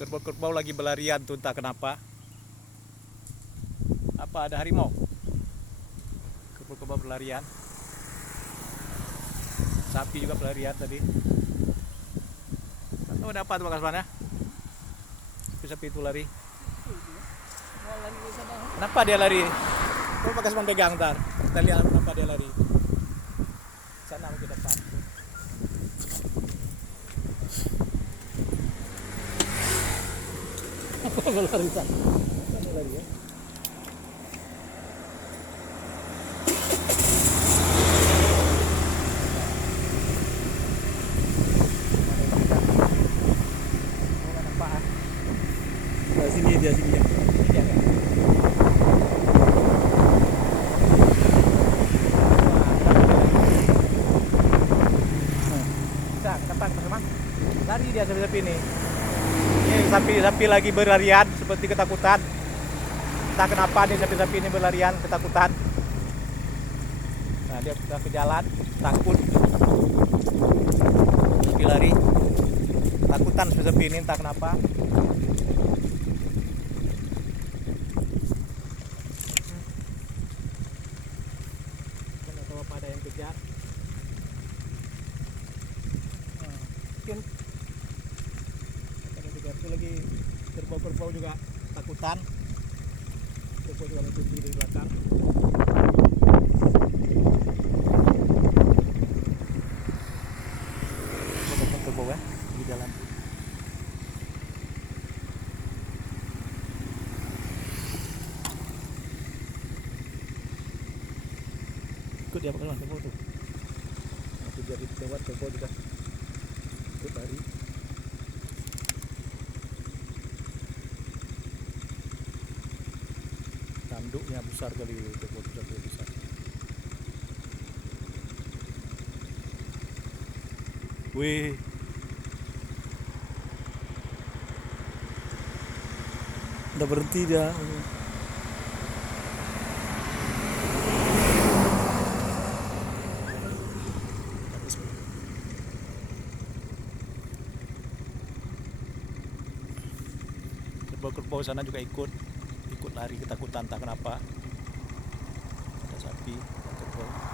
Kerbau-kerbau lagi berlarian tuh, entah kenapa. Apa ada harimau? Kerbau-kerbau berlarian. Sapi juga berlarian tadi. Oh, ada apa tuh Pak Kasman ya? Sapi itu lari. Kenapa dia lari? Coba Pak Kasman pegang ntar. Kita lihat kenapa dia lari. Sana mungkin depan. Apa lari sana? Apa lari ya? Sini dia sini ya. Bisa, kapan teman? Lari dia sapi-sapi ini. Ini sapi-sapi lagi berlarian seperti ketakutan. Entah kenapa nih sapi-sapi ini berlarian ketakutan. Nah, dia sudah ke jalan, takut. Sapi lari. Takutan sapi-sapi ini entah kenapa. Tidak tahu apa ada yang kejar. Mungkin itu lagi kerbau-kerbau juga takutan. Kerbau juga mengikuti di belakang. Kerbau ya di jalan. Ikut dia pakai kerbau tuh. Nanti dia lewat kerbau juga ikut lari. Tanduknya besar kali, kerbau besar. Wih, Udah berhenti dia. kerbau-kerbau sana juga ikut lari ketakutan entah kenapa. Ada sapi, ada kerbau.